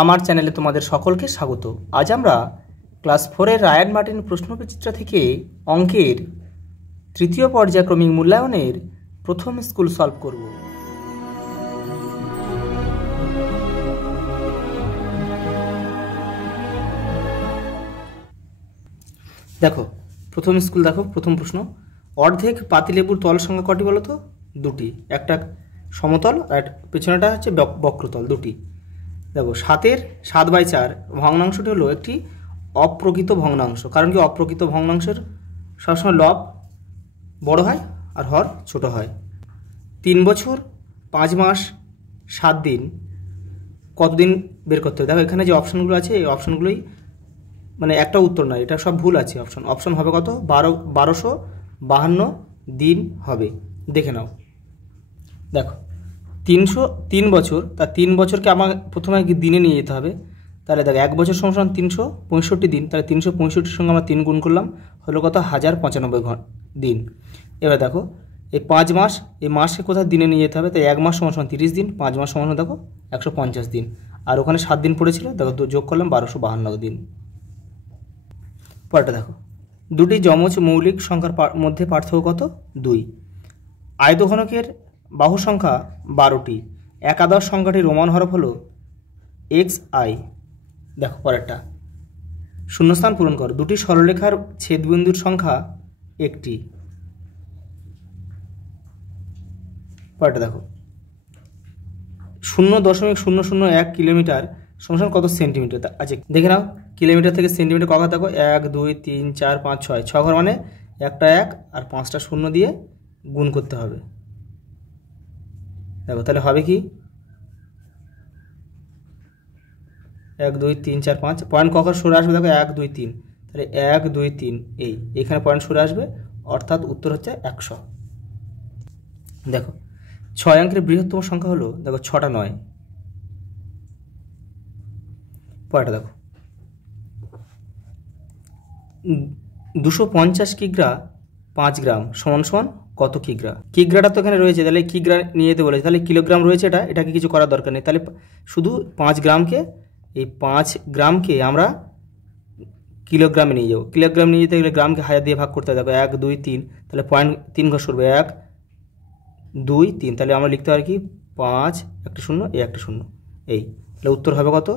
আমার চ্যানেলে তোমাদের সকলকে স্বাগত। আজ আমরা ক্লাস 4-এর রায়ান মার্টিন প্রশ্নবিচিত্রা থেকে অঙ্কের তৃতীয় পর্যায়ক্রমিক মূল্যায়নের প্রথম স্কুল সলভ করব। দেখো প্রথম স্কুল, দেখো প্রথম প্রশ্ন, অর্ধেক পাতিলেবুর তল সংখ্যা কটি বলো তো? দুটি, একটা সমতল আর পেছনেটা হচ্ছে বক্রতল, দুটি। দেখো 7/4 ভগ্নাংশটি হলো একটি অপ্রকৃত ভগ্নাংশ। কারণ কি অপ্রকৃত ভগ্নাংশের সবসময় লব বড় হয় আর হর ছোট হয়। 3 বছর 5 মাস 7 দিন কতদিন বের করতে হবে? দেখো এখানে যে অপশানগুলো আছে এই অপশানগুলোই মানে একটা উত্তর নয়, এটা সব ভুল আছে। অপশান হবে কত? 1252 দিন হবে। দেখে নাও। দেখো 303 বছর, তা 3 বছরকে আমার প্রথমে দিনে নিয়ে যেতে হবে। তাহলে দেখো 1 বছর সমান 365 দিন। তাহলে 365-র সঙ্গে আমরা 3 গুণ করলাম, হলো কত? 1095 দিন। এবার দেখো এই 5 মাস, এই মাসকে কোথায় দিনে নিয়ে যেতে হবে? তাই 1 মাস সমান 30 দিন, 5 মাস সমান দেখো 150 দিন, আর ওখানে 7 দিন পড়েছিল, দেখো যোগ করলাম 1252 দিন। পরেরটা দেখো, দুটি যমজ মৌলিক সংখ্যার মধ্যে পার্থক্য কত? 2। আয়তঘনকের বাহু সংখ্যা 12টি, একাদশ সংখ্যাটির রোমান হরফ হলো XI। দেখো পরেরটা, শূন্যস্থান পূরণ করো। দুটি সরলরেখার ছেদবিন্দুর সংখ্যা 1টি। পরেরটা দেখো, 0.001 কিলোমিটার সমান কত সেন্টিমিটার? আচ্ছা দেখে নাও, কিলোমিটার থেকে সেন্টিমিটার কত? দেখো 1 2 3 4 5 6, 6 ঘর মানে একটা 1 আর 5টা 0 দিয়ে গুণ করতে হবে। দেখো তাহলে হবে কি 1 2 3 4 5, পয়েন্ট কখন সরে আসবে? দেখো 1 2 3, তাহলে 1 2 3 এইখানে পয়েন্ট সরে আসবে, অর্থাৎ উত্তর হচ্ছে 100। দেখো 6 অঙ্কের বৃহত্তম সংখ্যা হলো, দেখো 6টা 9। পরেরটা দেখো, 250 কিগ্রা 5 গ্রাম সমান সমান কত কিগ্রা? কিগ্রাটা তো এখানে রয়েছে, তাহলে কিগ্রা নিয়ে যেতে বলেছে, তাহলে কিলোগ্রাম রয়েছে, এটাকে কিছু করার দরকার নেই। তাহলে শুধু 5 গ্রামকে, এই 5 গ্রামকে আমরা কিলোগ্রামে নিয়ে যাবো। কিলোগ্রাম নিয়ে যেতে গেলে গ্রামকে 1000 দিয়ে ভাগ করতে হবে। দেখো 1 2 3, তাহলে পয়েন্ট 3 ঘর সরবে, 1 2 3, তাহলে আমরা লিখতে পারি কি 5 একটা 0 এই একটা 0 এই, তাহলে উত্তর হবে কত?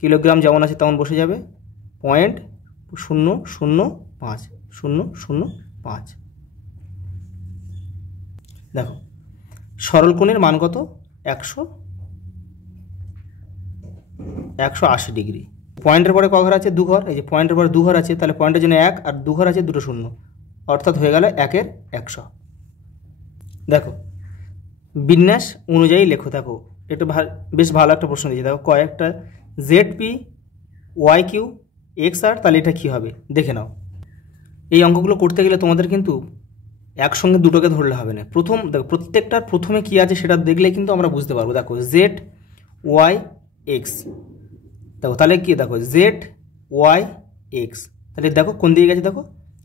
কিলোগ্রাম যেমন আছে তেমন বসে যাবে, 0.005 005। দেখো সরল কোণের মান কত? 180 ডিগ্রি। পয়েন্টের পরে ক ঘর আছে? 2 ঘর। এই যে পয়েন্টের পরে 2 ঘর আছে, তাহলে পয়েন্টের জন্য 1 আর 2 ঘর আছে, দুটো 0, অর্থাৎ হয়ে গেল 1-এর 100। দেখো বিন্যাস অনুযায়ী লেখো। দেখো এটা বেশ ভালো একটা প্রশ্ন দিয়েছে। দেখো কয়েকটা ZP YQ XR, তাহলে এটা কী হবে দেখে নাও। এই অঙ্কগুলো করতে গেলে তোমাদের কিন্তু একসঙ্গে দুটোকে ধরলে হবে না। দেখো প্রত্যেকটার প্রথমে কী আছে সেটা দেখলে কিন্তু আমরা বুঝতে পারবো। দেখো ZYX, দেখো তাহলে কি? দেখো ZYX, তাহলে দেখো কোন দিকে গেছে? দেখো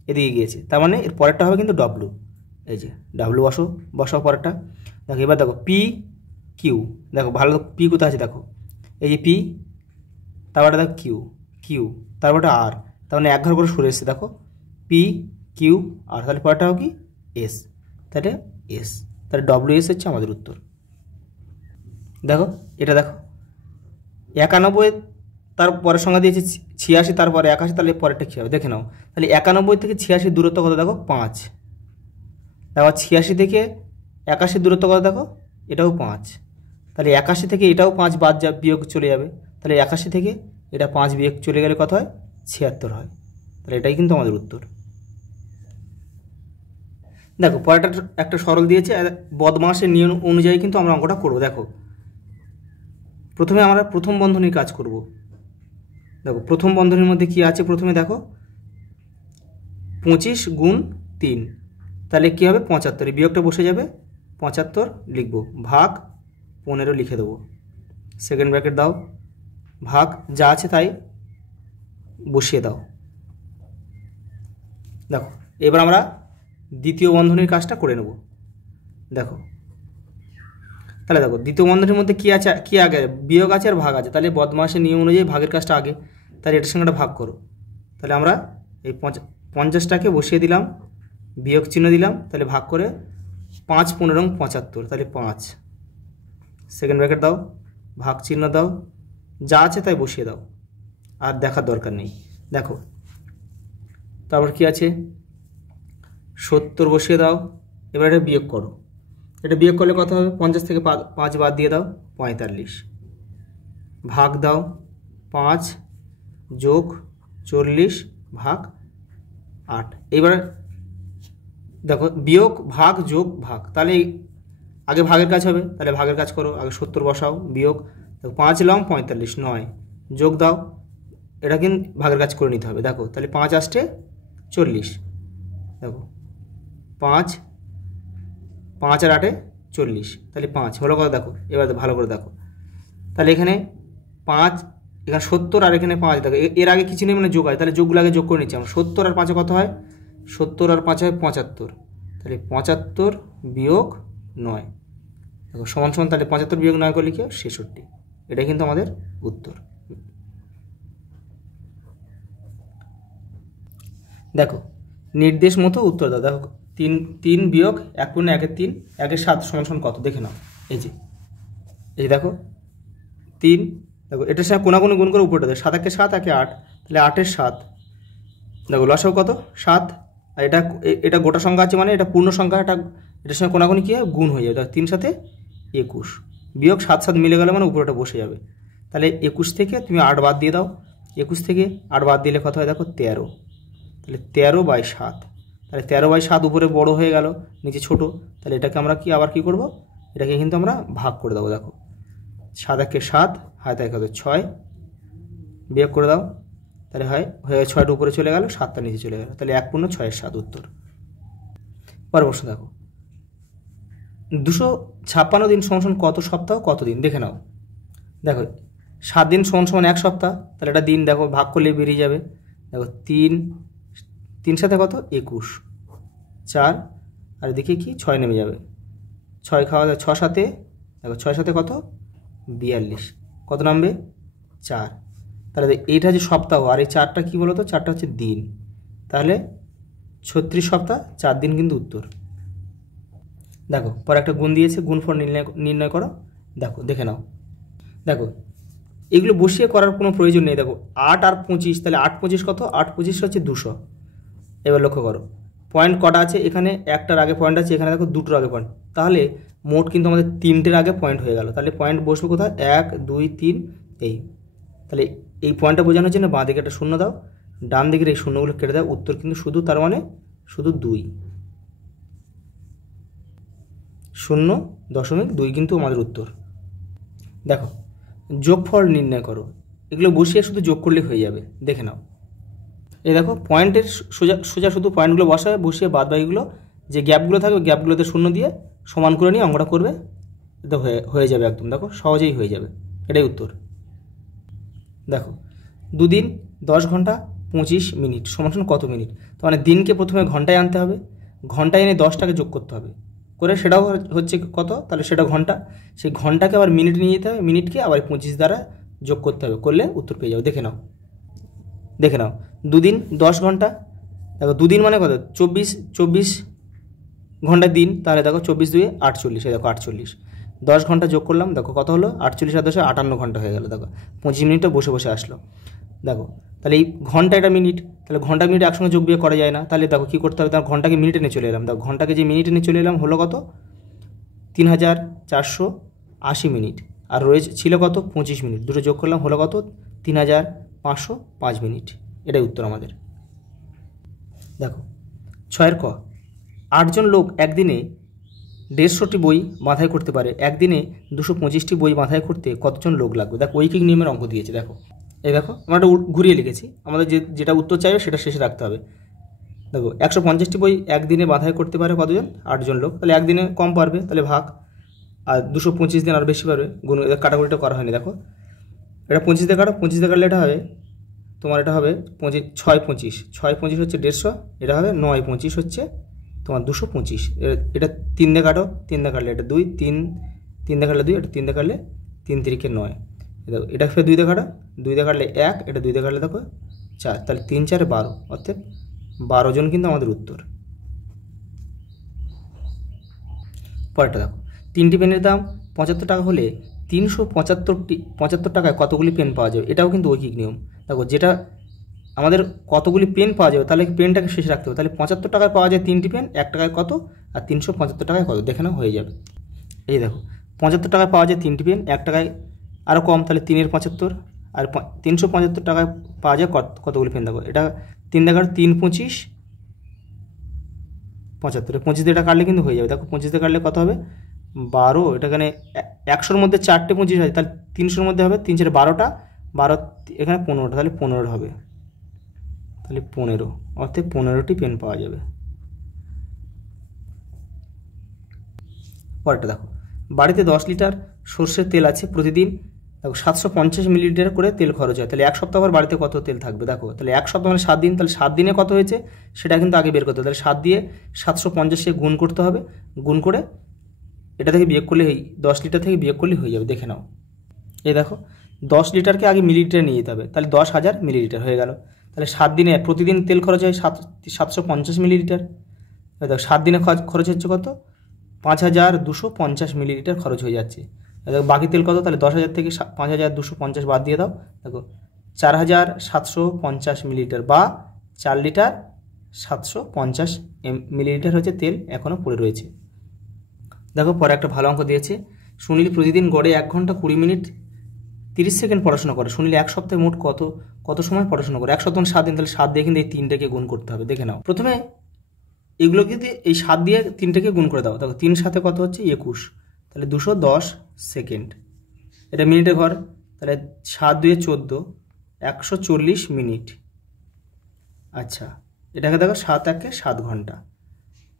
এদিকে গিয়েছে, তার মানে এর পরেরটা হবে কিন্তু W। এই যে W বসাও পরেরটা। দেখো এবার দেখো PQ, দেখো ভালো P কোথায় আছে? দেখো এই যে P, তারপরটা দেখো Q, তারপরটা R, তার মানে 1 ঘর করে সরে এসছে। দেখো PQ R, তাহলে পরেরটা হবে কি S, তাহলে S, তাহলে WS হচ্ছে আমাদের উত্তর। দেখো এটা দেখো 91, তার পরের সংখ্যা দিয়েছে 86, তারপরে 81, তাহলে পরেরটা কী হবে দেখে নাও। তাহলে 91 থেকে 86 দূরত্ব কত? দেখো 5। দেখো 86 থেকে 81 দূরত্ব কত? দেখো এটাও 5, তাহলে 81 থেকে এটাও 5 বাদ বিয়োগ চলে যাবে, তাহলে 81 থেকে এটা 5 বিয়োগ চলে গেলে কত হয়? 76 হয়। তাহলে এটাই কিন্তু আমাদের উত্তর। দেখো পরেরটা একটা সরল দিয়েছে, বদমাশের নিয়ম অনুযায়ী কিন্তু আমরা অঙ্কটা করবো। দেখো প্রথমে আমরা প্রথম বন্ধনীর কাজ করব। দেখো প্রথম বন্ধনীর মধ্যে কি আছে? প্রথমে দেখো 25 গুণ 3, তাহলে কী হবে? 75, বিয়োগটা বসে যাবে, 75 লিখব, ভাগ 15 লিখে দেবো, সেকেন্ড ব্র্যাকেট দাও, ভাগ যা আছে তাই বসিয়ে দাও। দেখো এবার আমরা দ্বিতীয় বন্ধনীর কাজটা করে নেব। দেখো তাহলে দেখো দ্বিতীয় বন্ধনীর মধ্যে কী আছে, কী আগে, বিয়োগ আছে আর ভাগ আছে, তাহলে বদমাশের নিয়ম অনুযায়ী ভাগের কাজটা আগে, তাহলে এটার সঙ্গে একটা ভাগ করো। তাহলে আমরা এই 50টাকে বসিয়ে দিলাম, বিয়োগ চিহ্ন দিলাম, তাহলে ভাগ করে 5 15 75, তাহলে 5, সেকেন্ড ব্র্যাকেট দাও, ভাগ চিহ্ন দাও, যা আছে তাই বসিয়ে দাও, আর দেখার দরকার নেই। দেখো তারপর কি আছে, 70 বসিয়ে দাও, এবার এটা বিয়োগ করো, এটা বিয়োগ করলে কত হবে, 50 থেকে 5 বাদ দিয়ে দাও, 45, ভাগ দাও, 5 যোগ 40 ভাগ 8। এবার দেখো বিয়োগ ভাগ যোগ ভাগ, তাহলে আগে ভাগের কাজ হবে, তাহলে ভাগের কাজ করো, আগে 70 বসাও, বিয়োগ 5 লং 45, 9 যোগ দাও, এটা কিন্তু ভাগের কাজ করে নিতে হবে। দেখো তাহলে 5 আসছে 40, দেখো 5 আর 8 40, তাহলে 5 হলো কত, দেখো এবার ভালো করে দেখো, তাহলে এখানে 5, এখানে 70 আর এখানে 5, দেখো এর আগে কিছু নেই মানে যোগ আছে, তাহলে যোগগুলো আগে যোগ করে নিচ্ছি আমরা। 70 আর 5 কত হয়, 70 আর 5 হয় 75, তাহলে 75 বিয়োগ 9, দেখো সমান সমান, তাহলে 75 বিয়োগ 9 করলে কি 66, এটাই কিন্তু আমাদের উত্তর। দেখো নির্দেশ মতো উত্তর দাও। দেখো 3 বিয়োগ 1 পূর্ণ 1 3, 1 7 সমান সমান কত দেখে নাও, এই যে দেখো 3, দেখো এটার সঙ্গে কোনাকুনি গুণ করে উপরটা দেয়, 7 1 7, 1 8, তাহলে 8 এর 7, দেখো লসাগু কত 7, আর এটা গোটা সংখ্যা আছে মানে এটা পূর্ণ সংখ্যা, এটার সঙ্গে কোনাকুনি কী হয় গুণ হয়ে যাবে, দেখো 3 7 21, বিয়োগ 7 7 মিলে গেলে মানে উপরটা বসে যাবে, তাহলে 21 থেকে তুমি 8 বাদ দিয়ে দাও, 21 থেকে 8 বাদ দিলে কত হয়, দেখো 13, তাহলে 13/7, তাহলে 13/7 উপরে বড় হয়ে গেল, নিচে ছোট, তাহলে এটাকে আমরা আবার কি করব, এটাকে কিন্তু আমরা ভাগ করে দেবো। দেখো 7 1 7, হাতে 1 6, বিয়োগ করে দাও, তাহলে হয়ে 6টা উপরে চলে গেল, 7টা নিচে চলে গেল, তাহলে 1 পূর্ণ 6 এর 7 উত্তর। পরের প্রশ্ন দেখো, 256 দিন সমান কত সপ্তাহ কত দিন দেখে নাও। দেখো 7 দিন সমান 1 সপ্তাহ, তাহলে এটা দিন দেখো ভাগ করলে বেরিয়ে যাবে, দেখো 3 সাথে কত 21, 4, আর এদিকে কি 6 নেমে যাবে, 6 খাওয়া যায় 6 সাথে, দেখো 6 সাথে কত 42, কত নামবে 4, তাহলে এইটা হচ্ছে সপ্তাহ, আর এই 4টা কী বলো তো, 4টা হচ্ছে দিন, তাহলে 36 সপ্তাহ 4 দিন কিন্তু উত্তর। দেখো পরে একটা গুণ দিয়েছে, গুণফল নির্ণয় করো, দেখো দেখে নাও। দেখো এগুলো বসিয়ে করার কোনো প্রয়োজন নেই, দেখো 8 আর 25, তাহলে 8 25 কত, 8 25 হচ্ছে 200। এবার লক্ষ্য করো পয়েন্ট কটা আছে, এখানে একটার আগে পয়েন্ট আছে, এখানে দেখো দুটোর আগে পয়েন্ট, তাহলে মোট কিন্তু আমাদের 3টের আগে পয়েন্ট হয়ে গেল, তাহলে পয়েন্ট বসবে কোথায়, 1 2 3 এই, তাহলে এই পয়েন্টটা বোঝানোর জন্য বাঁ দিকে একটা শূন্য দাও, ডান দিকের এই শূন্যগুলো কেটে দাও, উত্তর কিন্তু শুধু, তার মানে শুধু 2, 0.2 কিন্তু আমাদের উত্তর। দেখো যোগফল নির্ণয় করো, এগুলো বসিয়ে শুধু যোগ করলে হয়ে যাবে, দেখে নাও। এই দেখো পয়েন্টের সোজা শুধু পয়েন্টগুলো বসাবে, বসিয়ে বাদ বাকিগুলো যে গ্যাপগুলো থাকবে গ্যাপগুলোতে শূন্য দিয়ে সমান করে নিয়ে অঙ্কটা করবে, এটা হয়ে যাবে একদম, দেখো সহজেই হয়ে যাবে, এটাই উত্তর। দেখো 2 দিন 10 ঘন্টা 25 মিনিট সমান কত মিনিট, তো মানে দিনকে প্রথমে ঘন্টায় আনতে হবে, ঘন্টায় এনে 10টাকে যোগ করতে হবে, করে সেটাও হচ্ছে কত, তাহলে সেটা ঘন্টা, সেই ঘন্টাকে আবার মিনিট নিয়ে যেতে হবে, মিনিটকে আবার 25 দ্বারা যোগ করতে হবে, করলে উত্তর পেয়ে যাও। দেখে নাও 2 দিন 10 ঘন্টা, দেখো 2 দিন মানে কত 24 ঘন্টা দিন, তাহলে দেখো 24 2 48, দেখো 48, 10 ঘন্টা যোগ করলাম, দেখো কত হলো 48 আর 10 58 ঘন্টা হয়ে গেল, দেখো 25 মিনিটটা বসে বসে আসলো। দেখো তাহলে এই ঘন্টা এটা মিনিট, তাহলে ঘন্টা মিনিট একসঙ্গে যোগ বিয়োগ করা যায় না, তাহলে দেখো কী করতে হবে, তার ঘন্টাকে মিনিটে নিয়ে চলে এলাম, দেখো ঘন্টাকে যে মিনিটে নিয়ে চলে এলাম হলো কত 3480 মিনিট, আর ছিল কত 25 মিনিট, দুটো যোগ করলাম হলো কত 3505 মিনিট, এটাই উত্তর আমাদের। দেখো 6 ক, 8 জন লোক একদিনে 150টি বই মাথায় করতে পারে, একদিনে 225টি বই মাথায় করতে কতজন লোক লাগবে, দেখো ঐকিক নিয়মের অঙ্ক দিয়েছে। দেখো এই দেখো আমরা একটা ঘুরিয়ে লিখেছি, আমাদের যেটা উত্তর চাইবে সেটা শেষে রাখতে হবে। দেখো 150টি বই একদিনে মাথায় করতে পারে কতজন, 8 জন লোক, তাহলে একদিনে কম পারবে, তাহলে ভাগ, আর 225 দিন আর বেশি পারবে, গুণ, কাটাকুটিটা করা হয়নি। দেখো এটা 25 দিয়ে কাটো, 25 দিয়ে কাটলে এটা হবে তোমার, এটা হবে 6 25, 6 25 হচ্ছে 150, এটা হবে 9 25 হচ্ছে তোমার 225, এটা 3 দিয়ে কাটো, 3 দিয়ে কাটলে এটা 2 3 3 দিয়ে কাটলে 2, এটা 3 দিয়ে কাটলে 3 3 9। দেখো এটা ফের 2 দিয়ে কাটা, 2 দিয়ে কাটলে 1, এটা 2 দিয়ে কাটলে দেখো 4, তাহলে 3 4 12, অর্থাৎ 12 জন কিন্তু আমাদের উত্তর। পরেরটা দেখো, 3টি পেনের দাম 75 টাকা হলে 375 টাকায় কতগুলি পেন পাওয়া যাবে? এটাও কিন্তু ঐকিক নিয়ম। দেখো যেটা আমাদের কতগুলি পেন পাওয়া যাবে, তাহলে পেনটাকে শেষে রাখতে হবে। তাহলে 75 টাকায় পাওয়া যায় 3টি পেন, 1 টাকায় কত আর 375 টাকায় কত, দেখে নাও হয়ে যাবে। এই দেখো 75 টাকায় পাওয়া যায় 3টি পেন, 1 টাকায় আরও কম, তাহলে 3 75, আর 375 টাকায় পাওয়া যায় কতগুলি পেন। দেখো এটা 3 দেখা 3 25 75, 25 দিয়ে এটা কাটলে কিন্তু হয়ে যাবে। দেখো 25 দিয়ে কাটলে কত হবে 12, এটা এখানে 100-র মধ্যে 4টে 25 হয়, তাহলে 300-র মধ্যে হবে 3 4 12টা, 12 এখানে 15টা, তাহলে 15 হবে, তাহলে 15, অর্থাৎ 15টি পেন পাওয়া যাবে। পরেরটা দেখো, বাড়িতে 10 লিটার সর্ষের তেল আছে, প্রতিদিন দেখো 750 মিলিলিটার করে তেল খরচ হয়, তাহলে 1 সপ্তাহ পর বাড়িতে কত তেল থাকবে? দেখো তাহলে 1 সপ্তাহ মানে 7 দিন, তাহলে 7 দিনে কত হয়েছে সেটা কিন্তু আগে বের করতে হবে। তাহলে 7 দিয়ে 750 গুণ করতে হবে, গুণ করে এটা থেকে বিয়োগ করলে 10 লিটার থেকে বিয়োগ করলে হয়ে যাবে, দেখে নাও। এই দেখো 10 লিটারকে আগে মিলিলিটার নিয়ে যেতে হবে, তাহলে 10,000 মিলিলিটার হয়ে গেল। তাহলে 7 দিনে প্রতিদিন তেল খরচ হয় 750 মিলিলিটার। দেখো 7 দিনে খরচ হচ্ছে কত 5250 মিলিলিটার খরচ হয়ে যাচ্ছে। দেখো বাকি তেল কত, তাহলে 10,000 থেকে 5250 বাদ দিয়ে দাও, দেখো 4750 মিলিলিটার বা 4 লিটার 750 মিলিলিটার হচ্ছে তেল এখনও পড়ে রয়েছে। দেখো পরে একটা ভালো অঙ্ক দিয়েছে, সুনীল প্রতিদিন গড়ে 1 ঘন্টা 20 মিনিট 30 সেকেন্ড পড়াশোনা করে। সুনীল 1 সপ্তাহে মোট কত সময় পড়াশোনা করে? 1 সপ্তাহ 7 দিন, তাহলে 7 দিয়ে কিন্তু এই 3টাকে গুণ করতে হবে, দেখে নাও। প্রথমে এগুলো কিন্তু এই 7 দিয়ে 3টাকে গুণ করে দাও, দেখো 3 সাথে কত হচ্ছে 21, তাহলে 210 সেকেন্ড, এটা মিনিটে ঘর, তাহলে 7 2 14, 140 মিনিট। আচ্ছা এটাকে দেখো 7 1 7 ঘন্টা,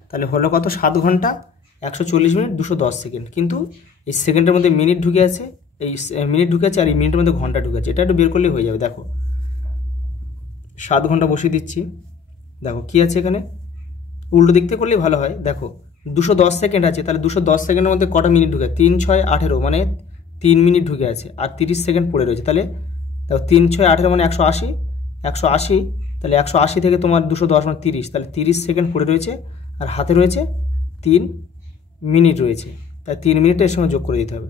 তাহলে হলো কত 7 ঘন্টা 140 মিনিট 210 সেকেন্ড। কিন্তু এই সেকেন্ডের মধ্যে মিনিট ঢুকে আছে, এই মিনিট ঢুকে আছে, আর এই মিনিটের মধ্যে ঘন্টা ঢুকে আছে, এটা একটু বের করলেই হয়ে যাবে। দেখো 7 ঘন্টা বসিয়ে দিচ্ছি, দেখো কি আছে এখানে, উল্টো দিক থেকে করলেই ভালো হয়। দেখো 210 সেকেন্ড আছে, তাহলে 210 সেকেন্ডের মধ্যে কটা মিনিট ঢুকে, 3 6 18, মানে 3 মিনিট ঢুকে আছে, আর 30 সেকেন্ড পড়ে রয়েছে। তাহলে দেখো 3 6 18 মানে 180, 180, তাহলে 180 থেকে তোমার 210 মানে 30, তাহলে 30 সেকেন্ড পড়ে রয়েছে, আর হাতে রয়েছে 3 মিনিট রয়েছে, তাই 3 মিনিটটা এর সঙ্গে যোগ করে দিতে হবে।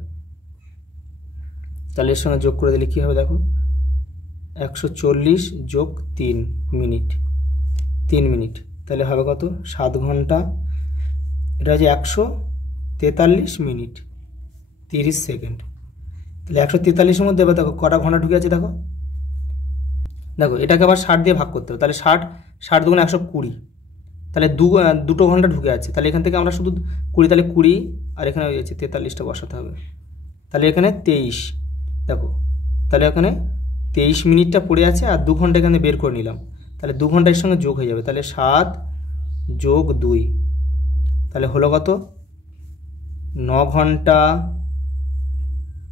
তাহলে এর সঙ্গে যোগ করে দিলে কী হবে, দেখো 140 যোগ 3 মিনিট, 3 মিনিট, তাহলে হবে কত 7 ঘন্টা, এটা হচ্ছে 143 মিনিট 30 সেকেন্ড। তাহলে 143-এর মধ্যে এবার দেখো কটা ঘন্টা ঢুকে আছে, দেখো দেখো এটাকে আবার 60 দিয়ে ভাগ করতে হবে, তাহলে 60 দুগুণে 120, তাহলে দুটো ঘন্টা ঢুকে আছে, তাহলে এখান থেকে আমরা শুধু 20, তাহলে 20, আর এখানে হয়ে যাচ্ছে 43টা বসাতে হবে, তাহলে এখানে 23, দেখো তাহলে এখানে 23 মিনিটটা পড়ে আছে, আর 2 ঘন্টা এখানে বের করে নিলাম, তাহলে 2 ঘন্টা এর সঙ্গে যোগ হয়ে যাবে, তাহলে 7 যোগ 2, তাহলে হলো কত 9 ঘন্টা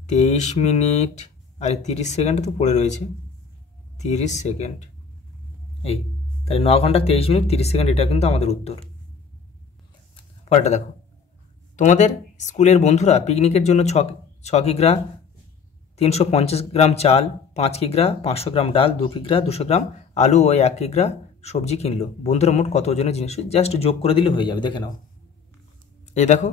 23 মিনিট, আর 30 সেকেন্ড তো পড়ে রয়েছে 30 সেকেন্ড, এই তাহলে 9 ঘন্টা 23 মিনিট 30 সেকেন্ড, এটা কিন্তু আমাদের উত্তর। পরেরটা দেখো, তোমাদের স্কুলের বন্ধুরা পিকনিকের জন্য 6 কিগ্রা 350 গ্রাম চাল, 5 কিগ্রা 500 গ্রাম ডাল, 2 কিগ্রা 200 গ্রাম আলু ও 1 কিগ্রা সবজি কিনলো। বন্ধুরা মোট কত ওজনের জিনিস, জাস্ট যোগ করে দিলে হয়ে যাবে, দেখে নাও। এই দেখো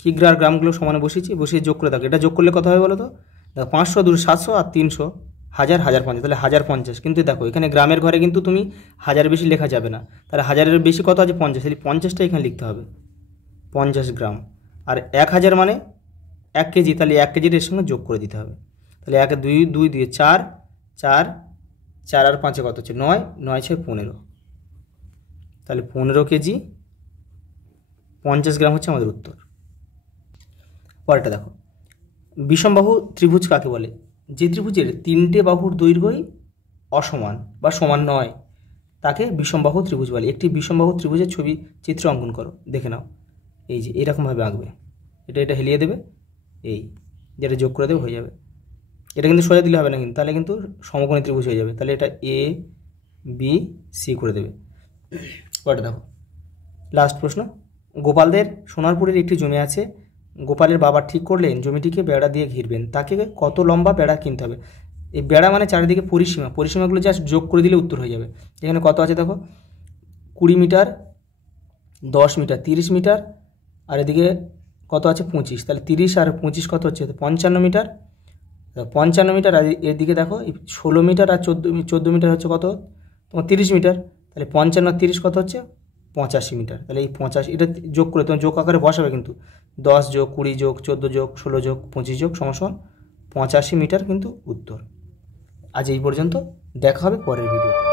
কিগ্রা আর গ্রামগুলো সমানে বসিয়ে যোগ করে দেখো, এটা যোগ করলে কত হবে বলো তো, দেখো 500 2 700 আর 300 1000 1050, তাহলে 1050। কিন্তু দেখো এখানে গ্রামের ঘরে কিন্তু তুমি 1000 বেশি লেখা যাবে না, তাহলে 1000-এর বেশি কত আছে 50, তাহলে 50টা এখানে লিখতে হবে 50 গ্রাম, আর 1000 মানে 1 কেজি, তাহলে 1 কেজির এর সঙ্গে যোগ করে দিতে হবে, তাহলে 1 2 2 দিয়ে 4 4 4 আর 5 কত হচ্ছে 9 9 6 15, তাহলে 15 কেজি 50 গ্রাম হচ্ছে আমাদের উত্তর। পরেরটা দেখো, বিষমবাহু ত্রিভুজ কাকে বলে? যে ত্রিভুজের 3টে বাহুর দৈর্ঘ্যই অসমান বা সমান নয় তাকে বিষমবাহু ত্রিভুজ বলে। একটি বিষমবাহু ত্রিভুজের চিত্র অঙ্কন করো, দেখে নাও। এই যে এরকমভাবে আঁকবে, এটা হেলিয়ে দেবে, এই যেটা যোগ করে দেবে হয়ে যাবে। এটা কিন্তু সোজা দিলে হবে না কিন্তু, তাহলে কিন্তু সমকোণী ত্রিভুজ হয়ে যাবে, তাহলে এটা এ বি সি করে দেবে। পরেরটা দেখো, লাস্ট প্রশ্ন, গোপালদের সোনারপুরের একটি জমি আছে, গোপালের বাবা ঠিক করলেন জমিটিকে বেড়া দিয়ে ঘিরবেন, তাকে কত লম্বা বেড়া কিনতে হবে। এই বেড়া মানে চারিদিকে পরিসীমা, পরিসীমাগুলো জাস্ট যোগ করে দিলে উত্তর হয়ে যাবে। এখানে কত আছে দেখো, 20 মিটার, 10 মিটার, 30 মিটার, আর এদিকে কত আছে 25, তাহলে 30 আর 25 কত হচ্ছে 55 মিটার, 55 মিটার। আর এদিকে দেখো 16 মিটার আর 14 মিটার হচ্ছে কত তোমার 30 মিটার, তাহলে 55 আর 30 কত হচ্ছে 85 মিটার। তাহলে এই 85 এটা যোগ করে তোমার যোগ আকারে বসাবে, কিন্তু 10 যোগ 20 যোগ 14 যোগ 16 যোগ 25 যোগ সমান 85 মিটার কিন্তু উত্তর। আজ এই পর্যন্ত, দেখা হবে পরের ভিডিওতে।